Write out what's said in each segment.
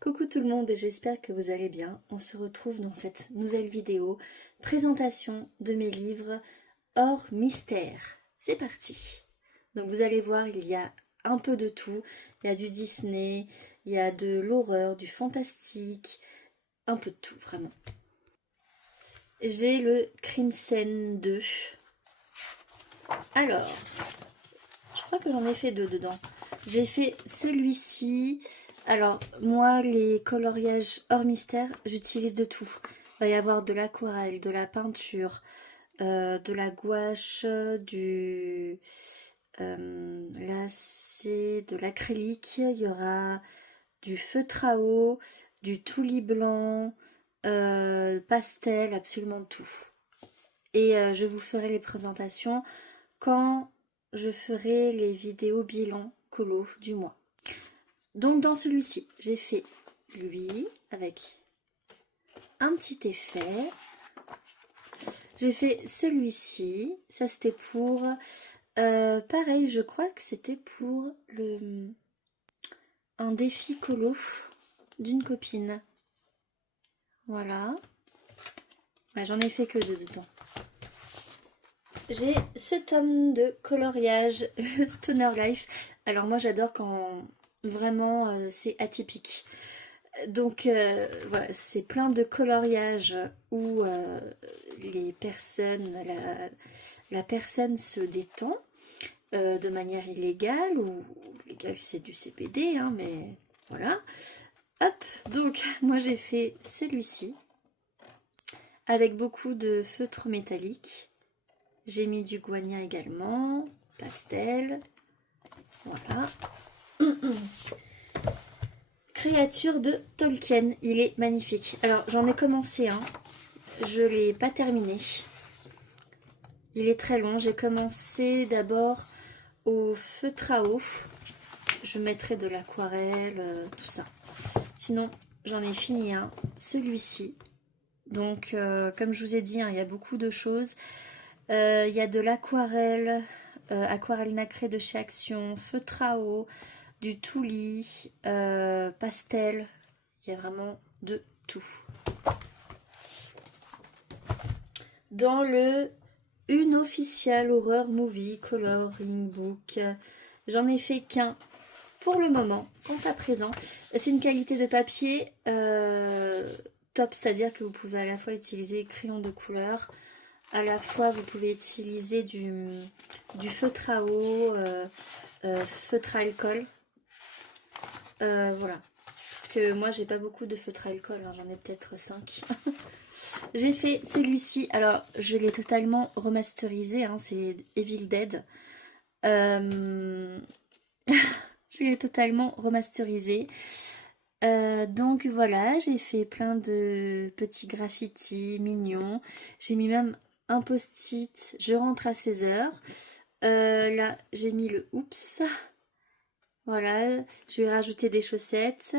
Coucou tout le monde et j'espère que vous allez bien. On se retrouve dans cette nouvelle vidéo, présentation de mes livres hors mystère. C'est parti. Donc vous allez voir, il y a un peu de tout. Il y a du Disney, il y a de l'horreur, du fantastique, un peu de tout vraiment. J'ai le Crimson 2. Alors, je crois que j'en ai fait deux dedans. J'ai fait celui-ci. Alors, moi, les coloriages hors mystère, j'utilise de tout. Il va y avoir de l'aquarelle, de la peinture, de la gouache, là, c'est de l'acrylique. Il y aura du feutre à eau, du toulis blanc, pastel, absolument tout. Et je vous ferai les présentations quand je ferai les vidéos bilan colo du mois. Donc dans celui-ci, j'ai fait lui avec un petit effet. J'ai fait celui-ci, ça c'était pour... pareil, je crois que c'était pour un défi colo d'une copine. Voilà. Ouais, j'en ai fait que deux dedans. J'ai ce tome de coloriage Stoner Life. Alors moi j'adore quand vraiment c'est atypique. Donc voilà, c'est plein de coloriages où les personnes, la personne se détend de manière illégale, ou légale c'est du CPD, hein, mais voilà. Hop, donc moi j'ai fait celui-ci avec beaucoup de feutre métallique. J'ai mis du guania également, pastel, voilà. Créature de Tolkien, il est magnifique. Alors j'en ai commencé un, je ne l'ai pas terminé. Il est très long, j'ai commencé d'abord au feutre à eau. Je mettrai de l'aquarelle, tout ça. Sinon j'en ai fini un, celui-ci. Donc comme je vous ai dit, hein, il y a beaucoup de choses. Il y a de l'aquarelle, aquarelle nacrée de chez Action, feutre à eau, du toulis, pastel, il y a vraiment de tout. Dans le Unofficial Horror Movie Coloring Book, j'en ai fait qu'un pour le moment, quant à présent. C'est une qualité de papier top, c'est-à-dire que vous pouvez à la fois utiliser crayon de couleur, à la fois vous pouvez utiliser du feutre à eau, feutre à alcool. Voilà, parce que moi j'ai pas beaucoup de feutre à alcool, hein, j'en ai peut-être 5. J'ai fait celui-ci, alors je l'ai totalement remasterisé, hein, c'est Evil Dead. Je l'ai totalement remasterisé. Donc voilà, j'ai fait plein de petits graffitis mignons. J'ai mis même un post-it, je rentre à 16h. Là j'ai mis le oups. Voilà, je vais rajouter des chaussettes.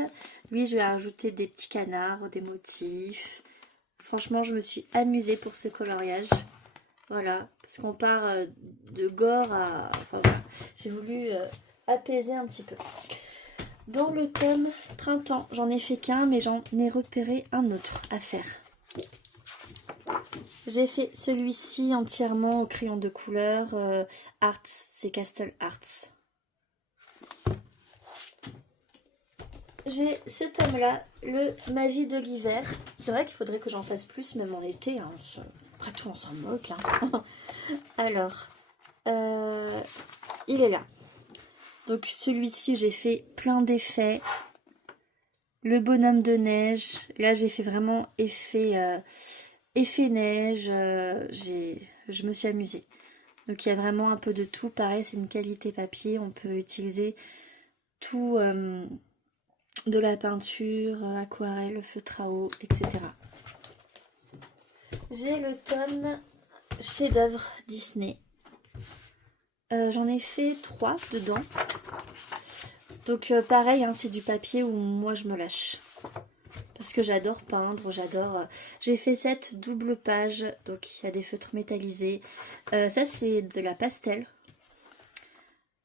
Lui, je vais rajouter des petits canards, des motifs. Franchement, je me suis amusée pour ce coloriage. Voilà, parce qu'on part de gore à... Enfin voilà, j'ai voulu apaiser un petit peu. Dans le thème printemps, j'en ai fait qu'un, mais j'en ai repéré un autre à faire. J'ai fait celui-ci entièrement au crayon de couleur Arts, c'est Castle Arts. J'ai ce tome-là, le Magie de l'hiver. C'est vrai qu'il faudrait que j'en fasse plus, même en été. Hein, après tout, on s'en moque. Hein. Alors, il est là. Donc celui-ci, j'ai fait plein d'effets. Le bonhomme de neige. Là, j'ai fait vraiment effet neige. Je me suis amusée. Donc il y a vraiment un peu de tout. Pareil, c'est une qualité papier. On peut utiliser tout... de la peinture, aquarelle, feutre à eau, etc. J'ai le tome chef-d'œuvre Disney. J'en ai fait 3 dedans. Donc pareil, hein, c'est du papier où moi je me lâche. Parce que j'adore peindre, j'adore... J'ai fait cette double page, donc il y a des feutres métallisés. Ça c'est de la pastel.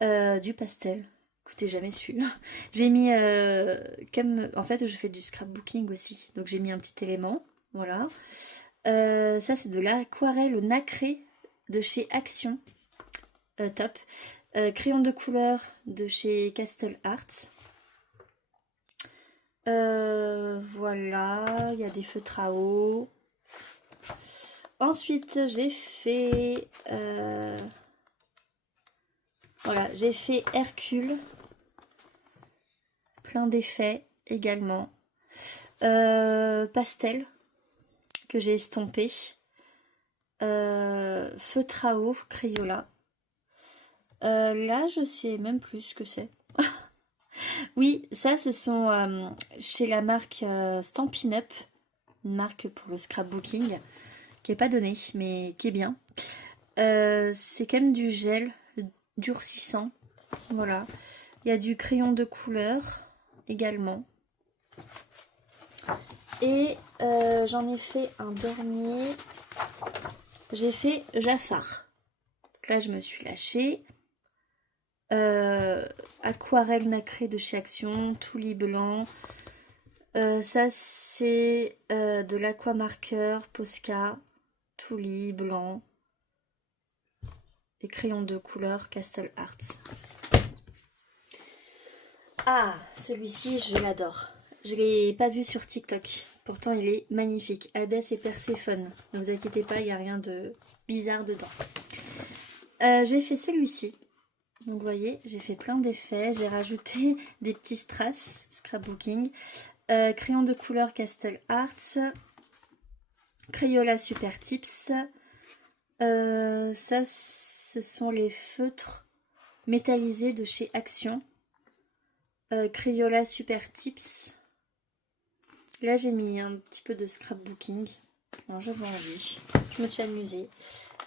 Du pastel. Écoutez, jamais su. J'ai mis, comme en fait je fais du scrapbooking aussi, donc j'ai mis un petit élément, voilà. Ça c'est de l'aquarelle nacré de chez Action, top. Crayon de couleur de chez Castle Arts. Voilà, il y a des feutres à eau. Ensuite j'ai fait... voilà, j'ai fait Hercule. Plein d'effets également. Pastel que j'ai estompé. Feutre à eau, Crayola. Là, je sais même plus ce que c'est. Oui, ça, ce sont chez la marque Stampin' Up, une marque pour le scrapbooking, qui n'est pas donnée, mais qui est bien. C'est quand même du gel durcissant. Voilà. Il y a du crayon de couleur également. Et j'en ai fait un dernier. J'ai fait Jafar. Là, je me suis lâchée. Aquarelle nacrée de chez Action, tout lit blanc. Ça, c'est de l'aquamarqueur Posca, tout lit blanc. Et crayon de couleur Castle Arts. Ah, celui-ci, je l'adore. Je ne l'ai pas vu sur TikTok. Pourtant, il est magnifique. Hadès et Perséphone. Ne vous inquiétez pas, il n'y a rien de bizarre dedans. J'ai fait celui-ci. Donc, vous voyez, j'ai fait plein d'effets. J'ai rajouté des petits strass, scrapbooking. Crayon de couleur Castle Arts. Crayola Super Tips. Ça, ce sont les feutres métallisés de chez Action. Crayola Super Tips. Là, j'ai mis un petit peu de scrapbooking. Alors, j'avais envie. Je me suis amusée.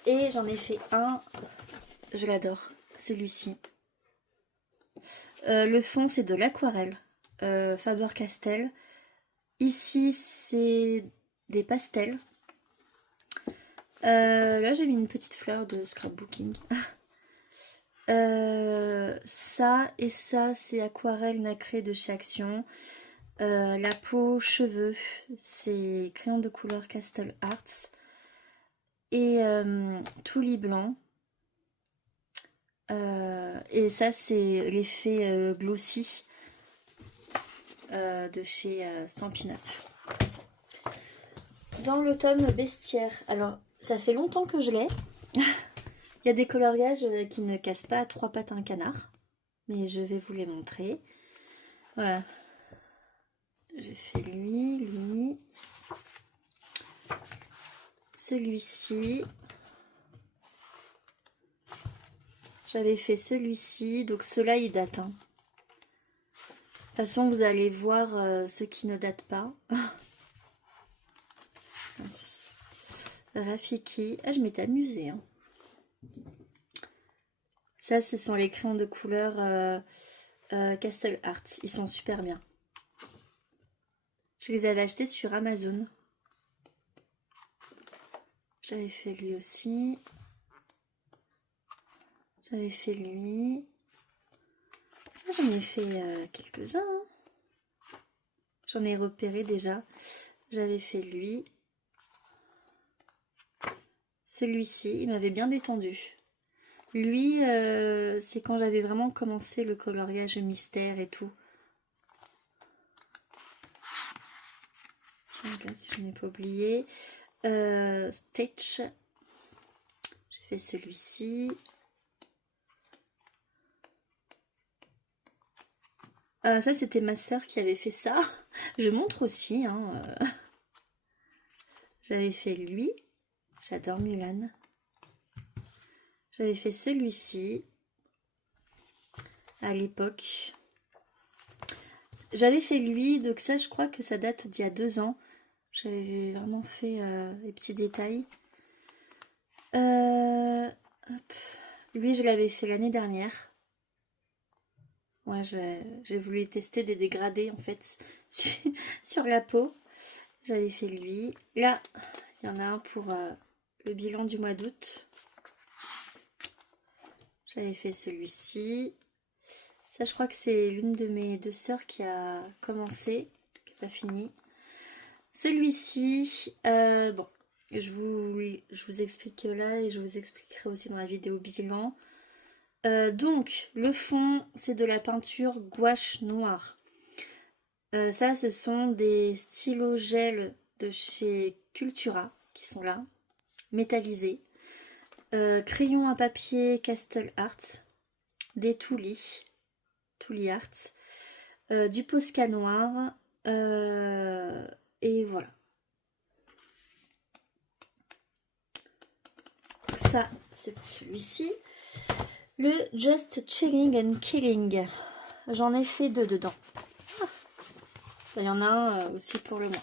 Et j'en ai fait un. Je l'adore. Celui-ci. Le fond, c'est de l'aquarelle. Faber-Castell. Ici, c'est des pastels. Là, j'ai mis une petite fleur de scrapbooking. Ça et ça, c'est aquarelle nacrée de chez Action. La peau, cheveux, c'est crayon de couleur Castle Arts. Et tout lit blanc. Et ça, c'est l'effet glossy de chez Stampin' Up. Dans le tome bestiaire, alors ça fait longtemps que je l'ai. Il y a des coloriages qui ne cassent pas à trois pattes un canard. Mais je vais vous les montrer. Voilà. J'ai fait lui. Celui-ci. J'avais fait celui-ci. Donc ceux-là, ils datent. De toute façon, vous allez voir ceux qui ne datent pas. Rafiki. Ah, je m'étais amusée. Hein. Ça, ce sont les crayons de couleur Castle Arts. Ils sont super bien. Je les avais achetés sur Amazon. J'avais fait lui aussi. J'avais fait lui. J'en ai fait quelques-uns. Hein. J'en ai repéré déjà. J'avais fait lui. Celui-ci, il m'avait bien détendu. Lui, c'est quand j'avais vraiment commencé le coloriage mystère et tout. Je regarde si je n'ai pas oublié. Stitch. J'ai fait celui-ci. Ça, c'était ma sœur qui avait fait ça. Je montre aussi. Hein. J'avais fait lui. J'adore Mulan. J'avais fait celui-ci à l'époque. J'avais fait lui, donc ça, je crois que ça date d'il y a 2 ans. J'avais vraiment fait les petits détails. Hop. Lui, je l'avais fait l'année dernière. Ouais, j'ai voulu tester des dégradés en fait sur la peau. J'avais fait lui. Là, il y en a un pour le bilan du mois d'août. J'avais fait celui-ci. Ça, je crois que c'est l'une de mes deux sœurs qui a commencé, qui n'a pas fini. Celui-ci, bon, je vous explique là et je vous expliquerai aussi dans la vidéo bilan. Donc, le fond, c'est de la peinture gouache noire. Ça, ce sont des stylos gel de chez Cultura qui sont là, métallisés. Crayon à papier Castle Art, des Tooly Art, du Posca noir, et voilà. Ça, c'est pour celui-ci. Le Just Chilling and Killing. J'en ai fait 2 dedans. Il y en a un aussi pour le mois.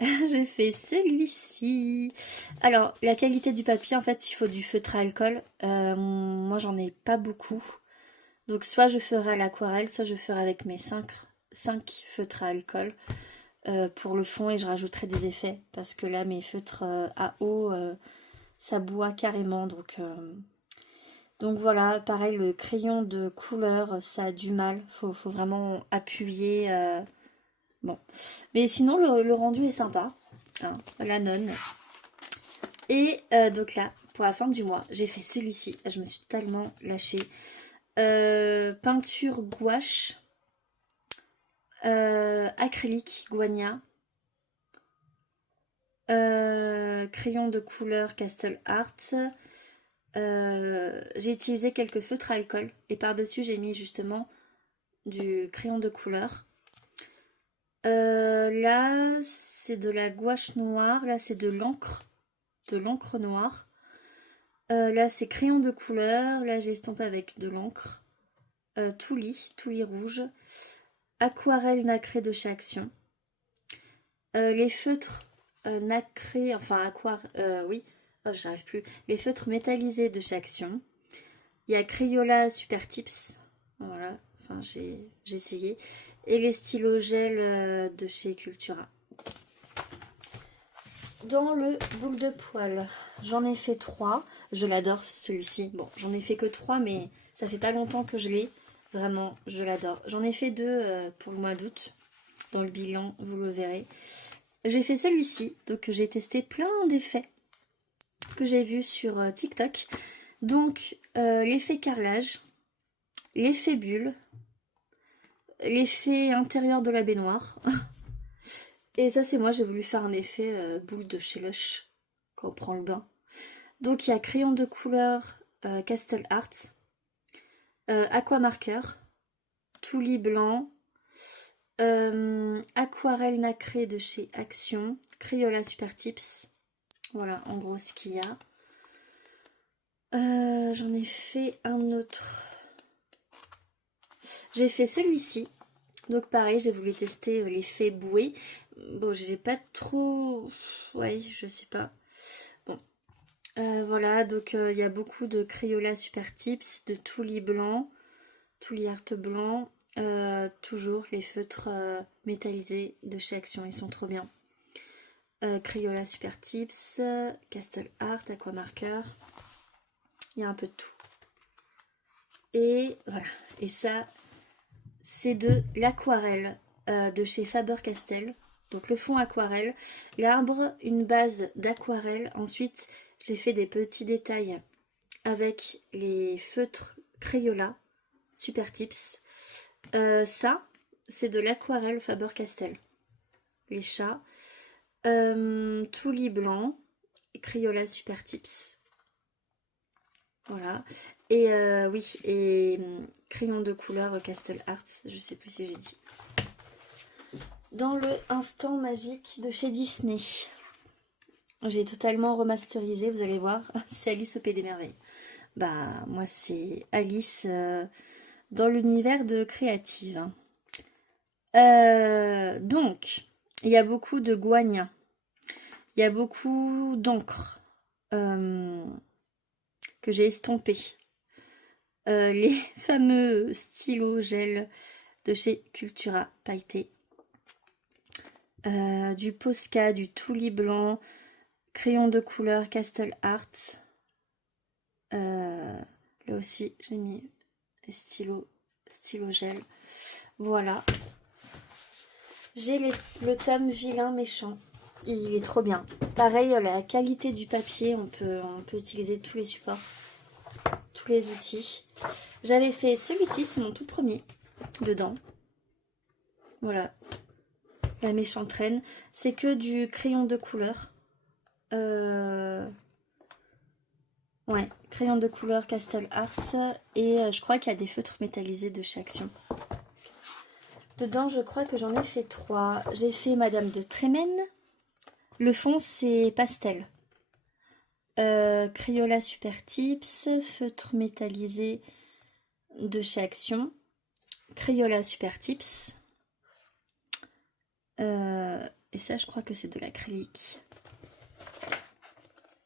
J'ai fait celui-ci. Alors, la qualité du papier, en fait, il faut du feutre à alcool. Moi, j'en ai pas beaucoup. Donc, soit je ferai à l'aquarelle, soit je ferai avec mes 5 feutres à alcool pour le fond et je rajouterai des effets. Parce que là, mes feutres à eau, ça boit carrément. Donc voilà, pareil, le crayon de couleur, ça a du mal. Faut vraiment appuyer. Bon. Mais sinon, le rendu est sympa. Hein, la nonne. Et donc là, pour la fin du mois, j'ai fait celui-ci. Je me suis tellement lâchée. Peinture gouache. Acrylique Guagna. Crayon de couleur Castle Art. J'ai utilisé quelques feutres à alcool. Et par-dessus, j'ai mis justement du crayon de couleur. Là, c'est de la gouache noire. Là, c'est de l'encre noire. Là, c'est crayon de couleur. Là, j'ai estampé avec de l'encre. Tooly rouge. Aquarelle nacrée de chez Action. Les feutres nacrés, enfin oui, oh, j'arrive plus. Les feutres métallisés de chez Action. Il y a Crayola Super Tips. Voilà, enfin j'ai essayé. Et les stylos gel de chez Cultura. Dans le boule de poil, j'en ai fait 3. Je l'adore celui-ci. Bon, j'en ai fait que 3, mais ça fait pas longtemps que je l'ai. Vraiment, je l'adore. J'en ai fait 2 pour le mois d'août. Dans le bilan, vous le verrez. J'ai fait celui-ci, donc j'ai testé plein d'effets que j'ai vus sur TikTok. Donc, l'effet carrelage, l'effet bulle, l'effet intérieur de la baignoire. Et ça, c'est moi, j'ai voulu faire un effet boule de chez Lush quand on prend le bain. Donc, il y a crayon de couleur Castle Art, aquamarqueur, Tooly blanc, aquarelle nacrée de chez Action, Crayola Super Tips. Voilà, en gros, ce qu'il y a. J'en ai fait un autre. J'ai fait celui-ci. Donc pareil, j'ai voulu tester l'effet bouée. Bon, j'ai pas trop... Ouais, je sais pas. Bon. Voilà, donc il y a beaucoup de Crayola Super Tips, de Tooly blanc, Tooly Art blanc. Toujours les feutres métallisés de chez Action, ils sont trop bien. Crayola Super Tips, Castle Art, Aquamarqueur. Il y a un peu de tout. Et voilà. Et ça, c'est de l'aquarelle de chez Faber-Castell. Donc le fond aquarelle. L'arbre, une base d'aquarelle. Ensuite, j'ai fait des petits détails avec les feutres Crayola Super Tips. Ça, c'est de l'aquarelle Faber-Castell. Les chats. Tooly blanc. Crayola Super Tips. Voilà. Et oui, et crayon de couleur Castle Arts, je sais plus si j'ai dit. Dans le instant magique de chez Disney. J'ai totalement remasterisé, vous allez voir. C'est Alice au Pays des Merveilles. Bah, moi, c'est Alice dans l'univers de Créative. Donc, il y a beaucoup de Guagna. Il y a beaucoup d'encre que j'ai estompé. Les fameux stylos gel de chez Cultura pailleté. Du Posca, du Tooly blanc, crayon de couleur Castle Art. Là aussi, j'ai mis les stylo gel. Voilà. J'ai le tome Vilain Méchant. Il est trop bien. Pareil, la qualité du papier, on peut utiliser tous les supports, tous les outils. J'avais fait celui-ci, c'est mon tout premier dedans. Voilà. La méchante reine. C'est que du crayon de couleur. Ouais, crayon de couleur Castle Art. Et je crois qu'il y a des feutres métallisés de chez Action. Dedans, je crois que j'en ai fait 3. J'ai fait Madame de Trémène. Le fond, c'est pastel. Crayola Super Tips. Feutre métallisé de chez Action. Crayola Super Tips. Et ça, je crois que c'est de l'acrylique.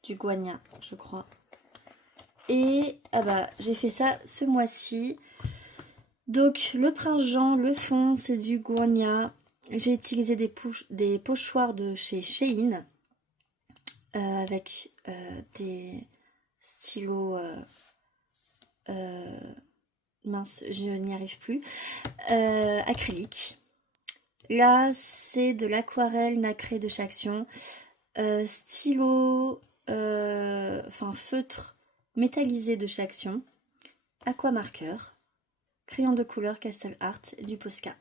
Du guania, je crois. Et ah bah, j'ai fait ça ce mois-ci. Donc, le Prince Jean, le fond, c'est du guania. J'ai utilisé des pochoirs de chez Shein. Avec des stylos... mince, je n'y arrive plus. Acrylique. Là, c'est de l'aquarelle nacrée de chez Action. Stylo, feutre métallisé de chez Action. Aquamarqueur. Crayon de couleur Castle Art, du Posca.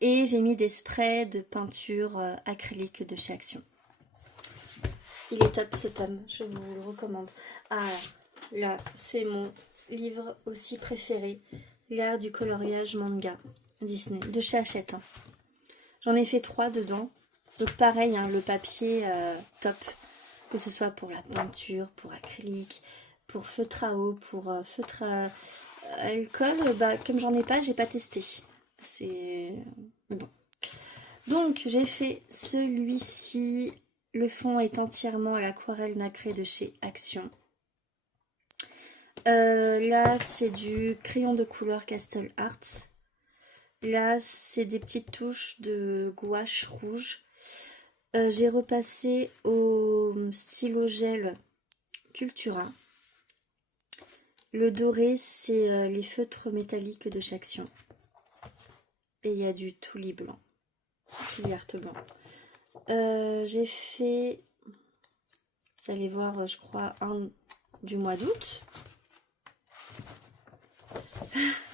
Et j'ai mis des sprays de peinture acrylique de chez Action. Il est top ce tome, je vous le recommande. Ah, là, c'est mon livre aussi préféré. L'art du coloriage manga Disney, de chez Hachette. J'en ai fait 3 dedans. Donc pareil, hein, le papier top. Que ce soit pour la peinture, pour acrylique, pour feutre à eau, pour feutre à alcool. Bah, comme j'en ai pas, j'ai pas testé. C'est... Mais bon. Donc j'ai fait celui-ci. Le fond est entièrement à l'aquarelle nacrée de chez Action. Là, c'est du crayon de couleur Castle Art. Là, c'est des petites touches de gouache rouge. J'ai repassé au stylo gel Cultura. Le doré, c'est les feutres métalliques de chez Action. Et il y a du toulis blanc. Toulis art blanc. J'ai fait, vous allez voir, je crois, un du mois d'août.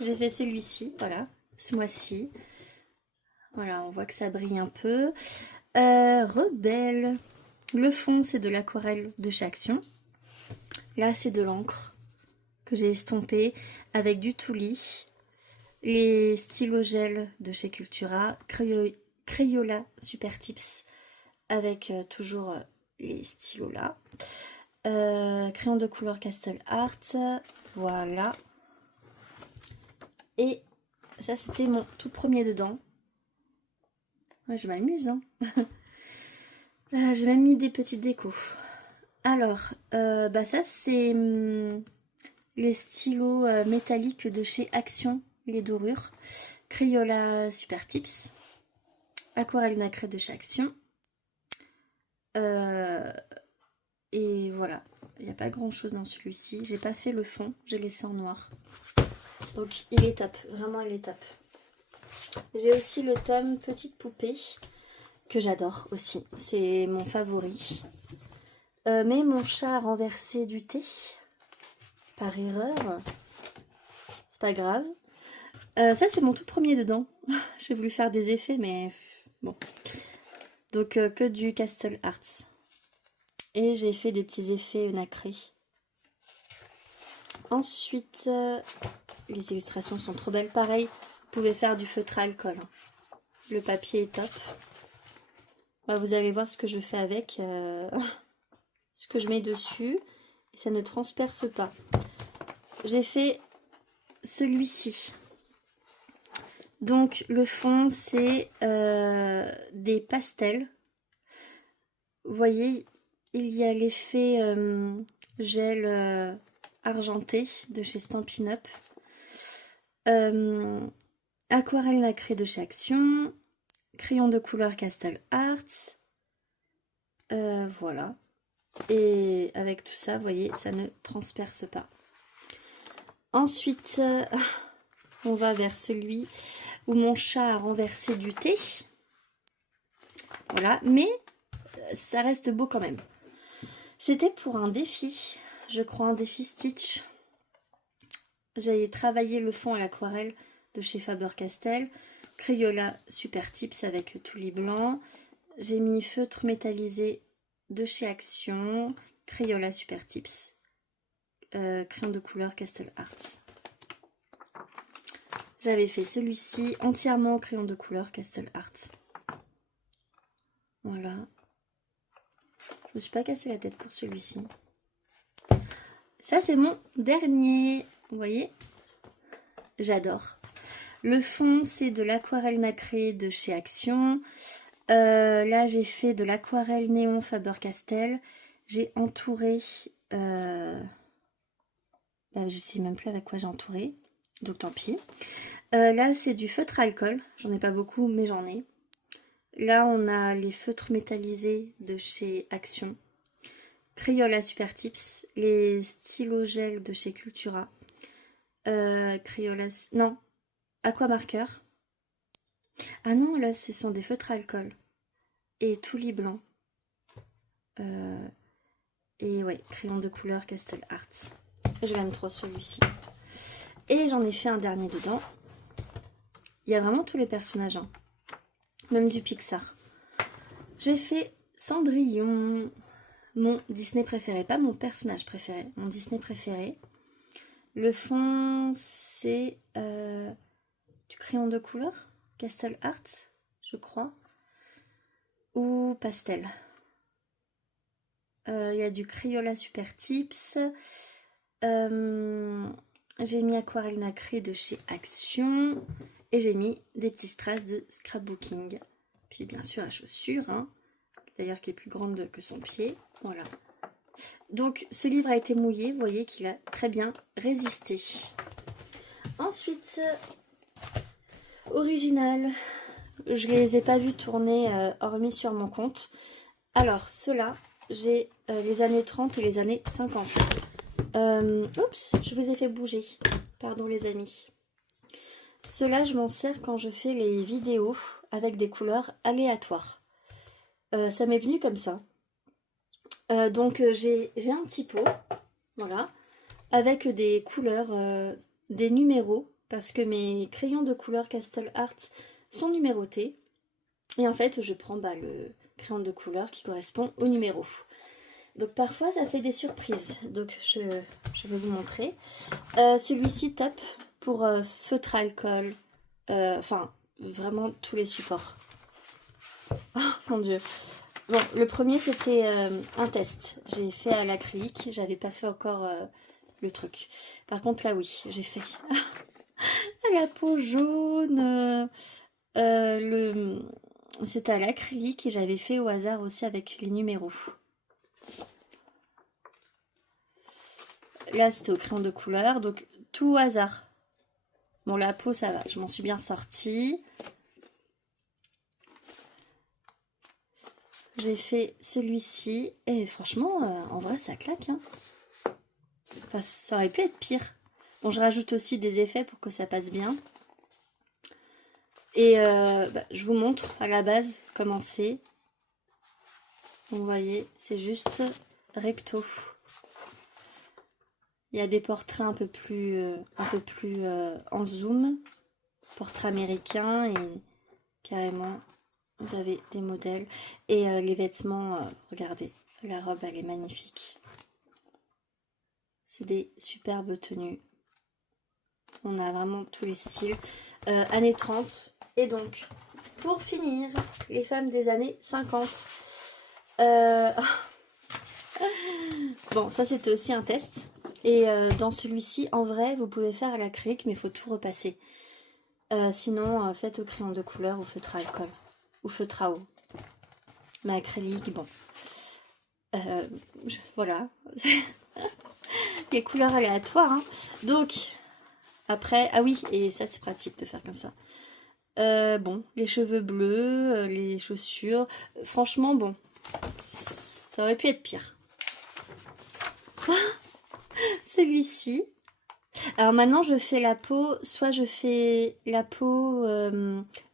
J'ai fait celui-ci, voilà, ce mois-ci. Voilà, on voit que ça brille un peu. Rebelle. Le fond, c'est de l'aquarelle de chez Action. Là, c'est de l'encre que j'ai estompé avec du toulis. Les stylos gel de chez Cultura. Crayola Super Tips avec toujours les stylos là. Crayon de couleur Castle Art. Voilà. Et ça, c'était mon tout premier dedans. Ouais, je m'amuse, hein. J'ai même mis des petites décos. Alors, bah ça, c'est les stylos métalliques de chez Action, les dorures. Crayola Super Tips. Aquarelle nacrée de chez Action. Et voilà. Il n'y a pas grand chose dans celui-ci. J'ai pas fait le fond, j'ai laissé en noir. Donc il est top, vraiment il est top. J'ai aussi le tome Petite Poupée, que j'adore aussi. C'est mon favori. Mais mon chat a renversé du thé, par erreur. C'est pas grave. Ça c'est mon tout premier dedans. J'ai voulu faire des effets, mais bon. Donc que du Castle Arts. Et j'ai fait des petits effets nacrés. Ensuite, les illustrations sont trop belles. Pareil, vous pouvez faire du feutre à alcool. Le papier est top. Bah, vous allez voir ce que je fais avec. Ce que je mets dessus. Et ça ne transperce pas. J'ai fait celui-ci. Donc, le fond, c'est des pastels. Vous voyez, il y a l'effet gel argenté de chez Stampin' Up. Aquarelle nacrée de chez Action. Crayon de couleur Castle Arts. Voilà. Et avec tout ça, vous voyez, ça ne transperce pas. Ensuite, on va vers celui où mon chat a renversé du thé. Voilà, mais ça reste beau quand même. C'était pour un défi, je crois un défi Stitch. J'ai travaillé le fond à l'aquarelle de chez Faber-Castell. Crayola Super Tips avec tulle blanc. J'ai mis feutre métallisé de chez Action. Crayola Super Tips. Crayon de couleur Castle Arts. J'avais fait celui-ci entièrement au crayon de couleur Castle Arts. Voilà. Je me suis pas cassé la tête pour celui-ci. Ça, c'est mon dernier. Vous voyez? J'adore. Le fond, c'est de l'aquarelle nacrée de chez Action. Là, j'ai fait de l'aquarelle néon Faber-Castell. J'ai entouré... je sais même plus avec quoi j'ai entouré. Donc, tant pis. Là, c'est du feutre alcool. J'en ai pas beaucoup, mais j'en ai. Là, on a les feutres métallisés de chez Action. Crayola Super Tips. Les stylos gel de chez Cultura. Crayola... Non. Aquamarker. Ah non, là, ce sont des feutres alcool. Et tulle blanc. Et ouais, crayon de couleur Castle Arts. Je l'aime trop celui-ci. Et j'en ai fait un dernier dedans. Il y a vraiment tous les personnages. Hein. Même du Pixar. J'ai fait Cendrillon. Mon Disney préféré. Pas mon personnage préféré. Mon Disney préféré. Le fond, c'est du crayon de couleur. Castle Arts, je crois. Ou pastel. Il y a du Crayola Super Tips. J'ai mis aquarelle nacrée de chez Action. Et j'ai mis des petits strass de scrapbooking. Puis bien sûr la chaussure. Hein, d'ailleurs qui est plus grande que son pied. Voilà. Donc ce livre a été mouillé. Vous voyez qu'il a très bien résisté. Ensuite, original. Je ne les ai pas vus tourner hormis sur mon compte. Alors ceux-là, j'ai les années 30 et les années 50. Oups, je vous ai fait bouger. Pardon les amis. Ceux-là, je m'en sers quand je fais les vidéos avec des couleurs aléatoires. Ça m'est venu comme ça. Donc j'ai un petit pot, voilà, avec des couleurs, des numéros, parce que mes crayons de couleur Castle Arts sont numérotés. Et en fait, je prends le crayon de couleur qui correspond au numéro. Donc parfois, ça fait des surprises. Donc je vais vous montrer. Celui-ci, top pour feutre alcool. Enfin, vraiment tous les supports. Oh mon dieu. Bon, le premier, c'était un test. J'ai fait à l'acrylique. J'avais pas fait encore le truc. Par contre, là, oui, j'ai fait. La peau jaune. C'était à l'acrylique et j'avais fait au hasard aussi avec les numéros. Là, c'était au crayon de couleur. Donc, tout au hasard. Bon, la peau, ça va. Je m'en suis bien sortie. J'ai fait celui-ci. Et franchement, en vrai, ça claque. Hein. Enfin, ça aurait pu être pire. Bon, je rajoute aussi des effets pour que ça passe bien. Et je vous montre à la base comment c'est. Vous voyez, c'est juste recto. Il y a des portraits un peu plus en zoom. Portrait américain et carrément, vous avez des modèles. Et les vêtements, regardez, la robe, elle est magnifique. C'est des superbes tenues. On a vraiment tous les styles. Années 30. Et donc, pour finir, les femmes des années 50. Bon, ça c'était aussi un test. Et dans celui-ci, en vrai, vous pouvez faire à l'acrylique, mais il faut tout repasser. Sinon, faites au crayon de couleur ou feutre à alcool. Ou feutre à eau. Mais acrylique, bon. Voilà. Les couleurs aléatoires. Hein. Donc, après... Ah oui, et ça c'est pratique de faire comme ça. Bon, les cheveux bleus, les chaussures. Franchement, bon. Ça aurait pu être pire. Celui-ci, Alors maintenant, je fais la peau, soit je fais la peau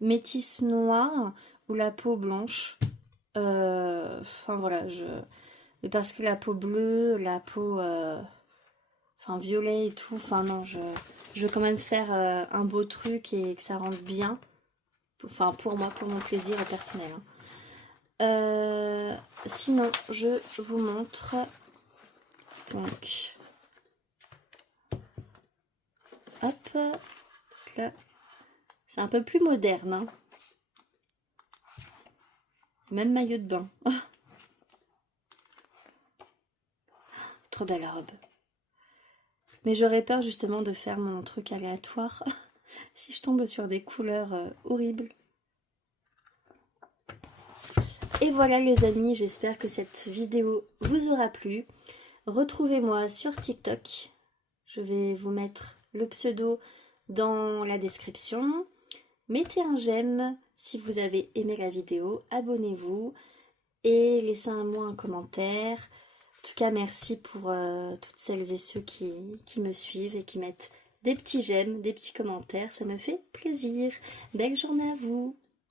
métisse noire ou la peau blanche. Enfin voilà, mais parce que la peau bleue, la peau enfin violet et tout, enfin non, je veux quand même faire un beau truc et que ça rentre bien. Enfin pour moi, pour mon plaisir personnel, hein. Sinon, je vous montre. Donc, hop, là. C'est un peu plus moderne, hein. Même maillot de bain. Trop belle robe. Mais j'aurais peur justement de faire mon truc aléatoire si je tombe sur des couleurs horribles. Et voilà les amis, j'espère que cette vidéo vous aura plu. Retrouvez-moi sur TikTok. Je vais vous mettre le pseudo dans la description. Mettez un j'aime si vous avez aimé la vidéo. Abonnez-vous et laissez-moi un commentaire. En tout cas, merci pour toutes celles et ceux qui me suivent et qui mettent des petits j'aime, des petits commentaires. Ça me fait plaisir. Belle journée à vous.